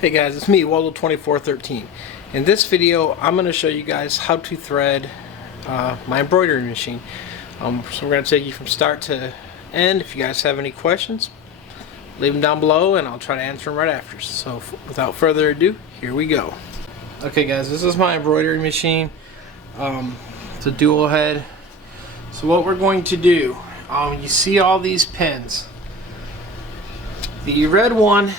Hey guys, it's me, ROLLO 2413. In this video, I'm going to show you guys how to thread my embroidery machine. So we're going to take you from start to end. If you guys have any questions, leave them down below and I'll try to answer them right after. So without further ado, here we go. Okay guys, this is my embroidery machine. It's a dual head. So what we're going to do, you see all these pins. The red one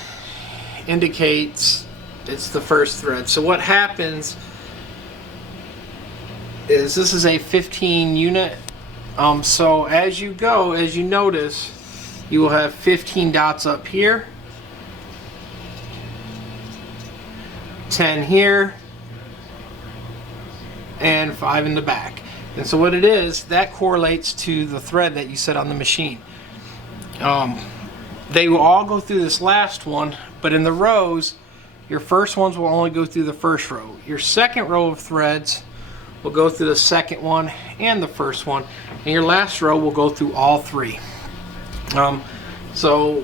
indicates it's the first thread. So what happens is this is a 15 unit. So as you go, as you notice, you will have 15 dots up here, 10 here, and 5 in the back. And so what it is, that correlates to the thread that you set on the machine. They will all go through this last one, but in the rows, your first ones will only go through the first row. Your second row of threads will go through the second one and the first one, and your last row will go through all three. So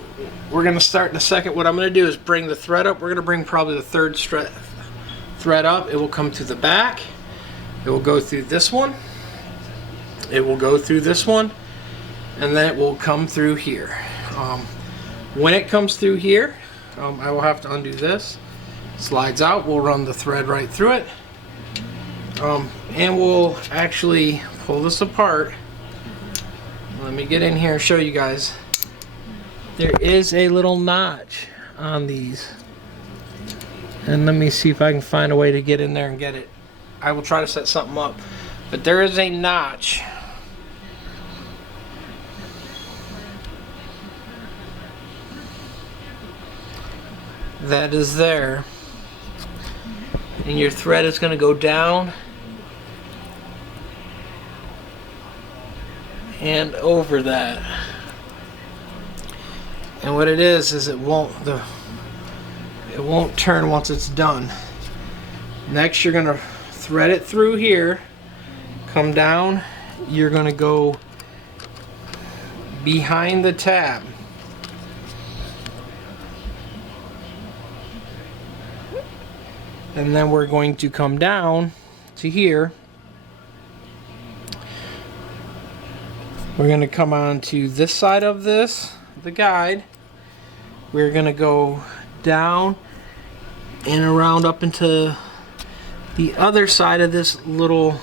we're going to start in a second. What I'm going to do is bring the thread up. We're going to bring probably the third thread up. It will come to the back. It will go through this one. It will go through this one, and then it will come through here. When it comes through here, I will have to undo this. Slides out, we'll run the thread right through it. And we'll actually pull this apart. Let me get in here and show you guys. There is a little notch on these. And let me see if I can find a way to get in there and get it. I will try to set something up. But there is a notch. That is there, and your thread is going to go down and over that. And what it is it won't turn once it's done. Next, you're going to thread it through here, come down. You're going to go behind the tab. And then we're going to come down to here. We're going to come on to this side of this, the guide. We're going to go down and around up into the other side of this little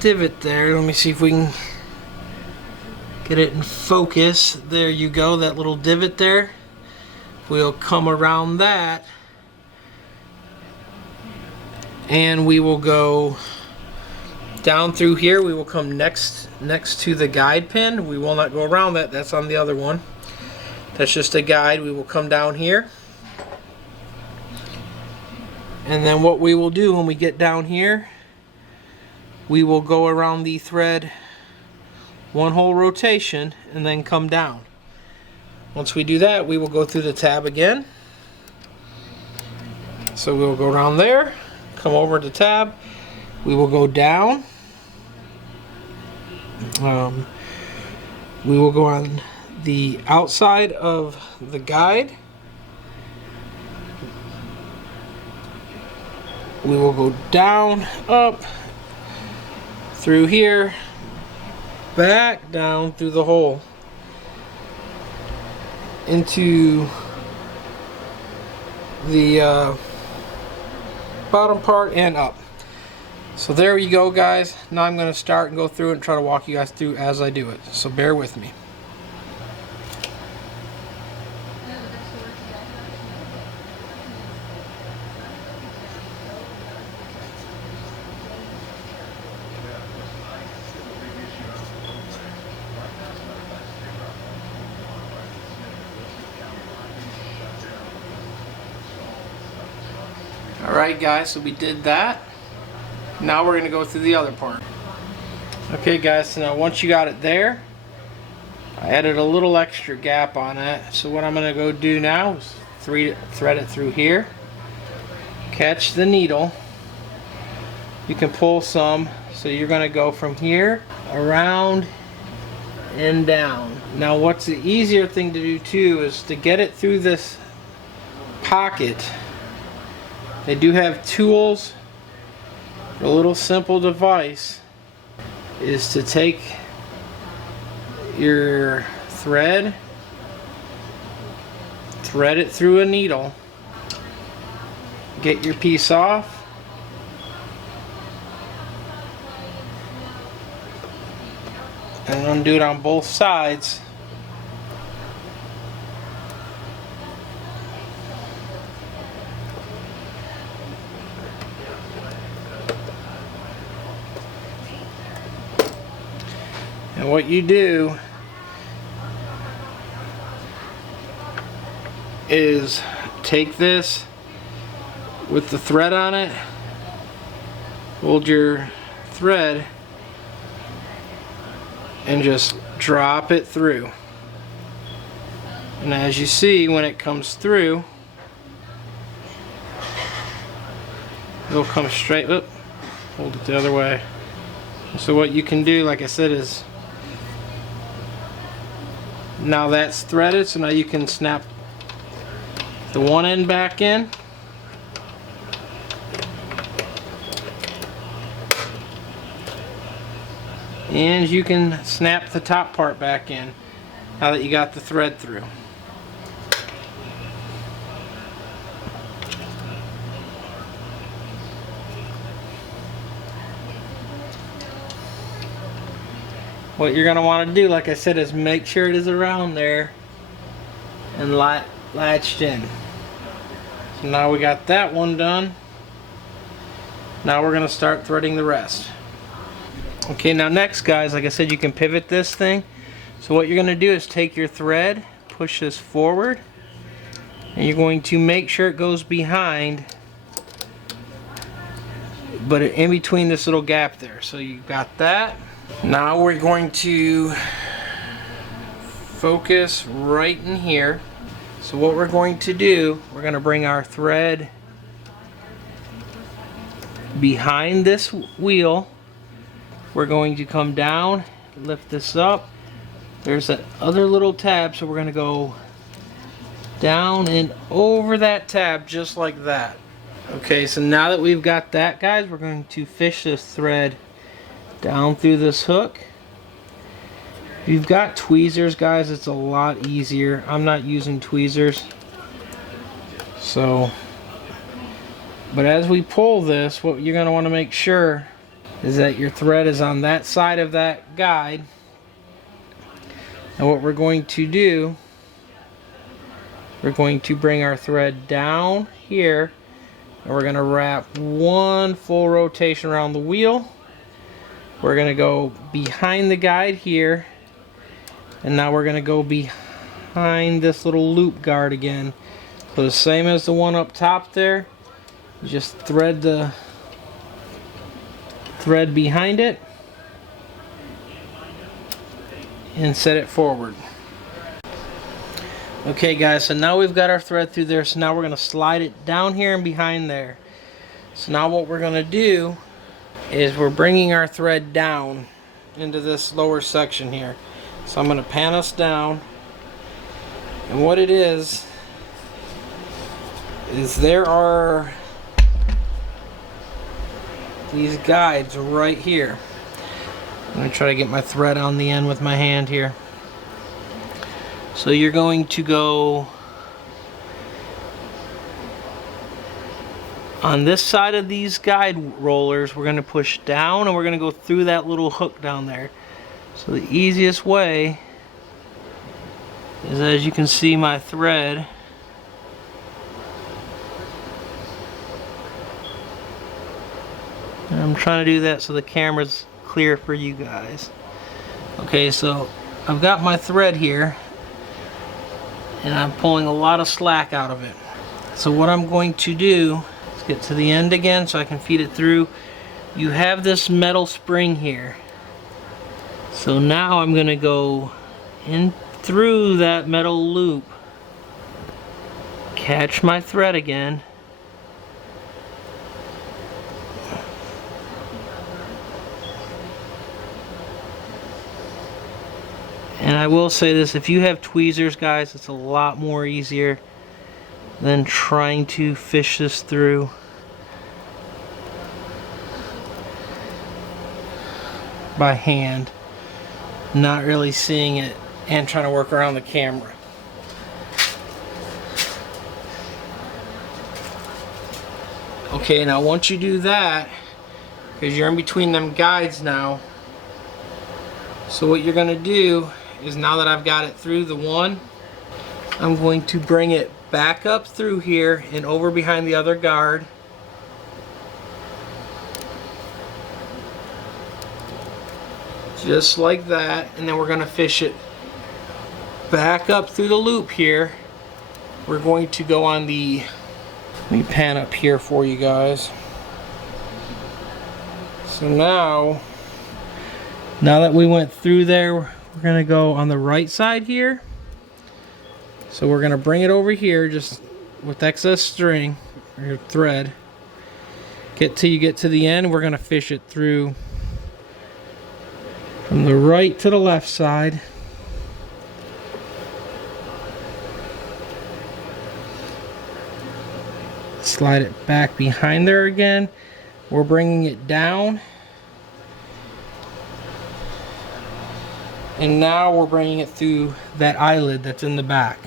divot there. Let me see if we can get it in focus. There you go, that little divot there. We'll come around that. And we will go down through here. We will come next to the guide pin. We will not go around that. That's on the other one. That's just a guide. We will come down here. And then what we will do when we get down here, we will go around the thread one whole rotation and then come down. Once we do that, we will go through the tab again. So we will go around there. Come over to tab, we will go down, we will go on the outside of the guide, we will go down, up, through here, back down through the hole, into the bottom part and up. So there you go guys. Now I'm going to start and go through it and try to walk you guys through as I do it. So bear with me. Alright guys, so we did that. Now we're going to go through the other part. Okay guys, so now once you got it there, I added a little extra gap on it. So what I'm going to go do now is thread it through here, catch the needle. You can pull some, so you're going to go from here around and down. Now what's the easier thing to do too is to get it through this pocket, they do have tools. A little simple device is to take your thread, thread it through a needle, get your piece off, and undo it on both sides. And what you do is take this with the thread on it, hold your thread, and just drop it through. And as you see, when it comes through, it'll come straight up. Hold it the other way. So what you can do, like I said, is now that's threaded, so now you can snap the one end back in, and you can snap the top part back in now that you got the thread through. What you're going to want to do, like I said, is make sure it is around there and latched in. So now we got that one done. Now we're going to start threading the rest. Okay, now next, guys, like I said, you can pivot this thing. So what you're going to do is take your thread, push this forward, and you're going to make sure it goes behind, but in between this little gap there. So you got that. Now we're going to focus right in here. So what we're going to do, we're going to bring our thread behind this wheel. We're going to come down, lift this up. There's that other little tab, so we're going to go down and over that tab just like that. Okay, so now that we've got that, guys, we're going to fish this thread down through this hook. If you've got tweezers, guys, it's a lot easier. I'm not using tweezers. So, but as we pull this, what you're going to want to make sure is that your thread is on that side of that guide. And what we're going to do, we're going to bring our thread down here, and we're going to wrap one full rotation around the wheel. We're going to go behind the guide here, and now we're going to go behind this little loop guard again. So the same as the one up top there, you just thread the thread behind it and set it forward. Okay, guys, so now we've got our thread through there, so now we're going to slide it down here and behind there. So now what we're going to do is we're bringing our thread down into this lower section here. So I'm going to pan us down, and what it is there are these guides right here. I'm going to try to get my thread on the end with my hand here. So you're going to go on this side of these guide rollers. We're going to push down, and we're going to go through that little hook down there. So the easiest way is, as you can see, my thread and I'm trying to do that so the camera's clear for you guys. Okay, so I've got my thread here, and I'm pulling a lot of slack out of it. So what I'm going to do is get to the end again so I can feed it through. You have this metal spring here. So now I'm going to go in through that metal loop, catch my thread again, and I will say this, if you have tweezers, guys, it's a lot more easier then trying to fish this through by hand, not really seeing it and trying to work around the camera. Okay, now once you do that, because you're in between them guides now, so what you're going to do is, now that I've got it through the one, I'm going to bring it back up through here and over behind the other guard. Just like that, and then we're going to fish it back up through the loop here. We're going to go on the, let me pan up here for you guys. So now that we went through there, we're going to go on the right side here. So we're going to bring it over here just with excess string or thread. Get till you get to the end, we're going to fish it through from the right to the left side. Slide it back behind there again. We're bringing it down. And now we're bringing it through that eyelid that's in the back.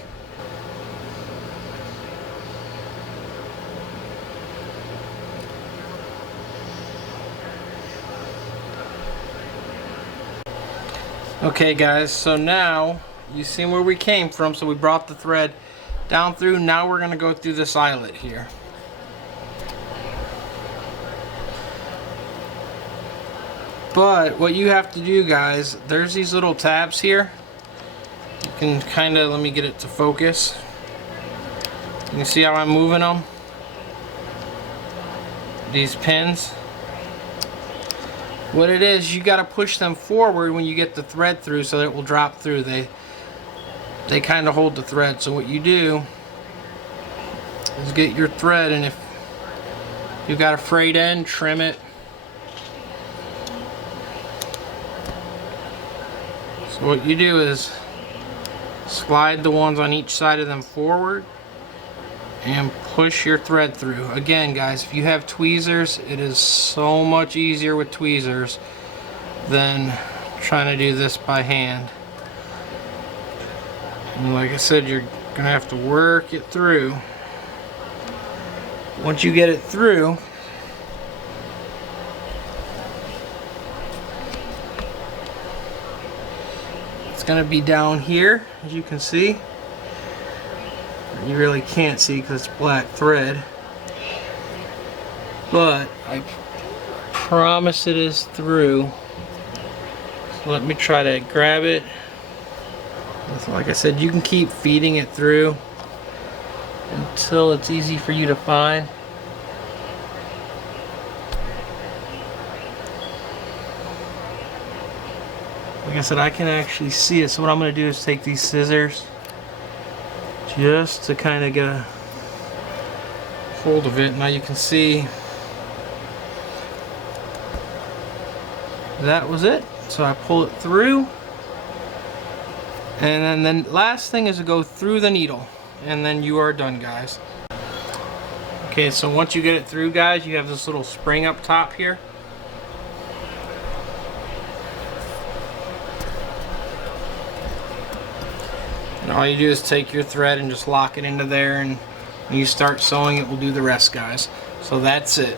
Okay guys, so now you see where we came from. So we brought the thread down through. Now we're going to go through this eyelet here. But what you have to do, guys, there's these little tabs here. You can kind of, let me get it to focus. You can see how I'm moving them? These pins. What it is, you got to push them forward when you get the thread through so that it will drop through. They kind of hold the thread. So what you do is get your thread, and if you've got a frayed end, trim it. So what you do is slide the ones on each side of them forward and push your thread through. Again, guys, if you have tweezers, it is so much easier with tweezers than trying to do this by hand. And like I said, you're gonna have to work it through. Once you get it through, it's gonna be down here, as you can see. You really can't see because it's black thread, but I promise it is through. So let me try to grab it. Like I said, you can keep feeding it through until it's easy for you to find. Like I said, I can actually see it, so what I'm going to do is take these scissors just to kind of get a hold of it. Now you can see that was it. So I pull it through, and then the last thing is to go through the needle, and then you are done, guys. Okay, so once you get it through, guys, you have this little spring up top here. And all you do is take your thread and just lock it into there, and when you start sewing, it will do the rest, guys. So that's it.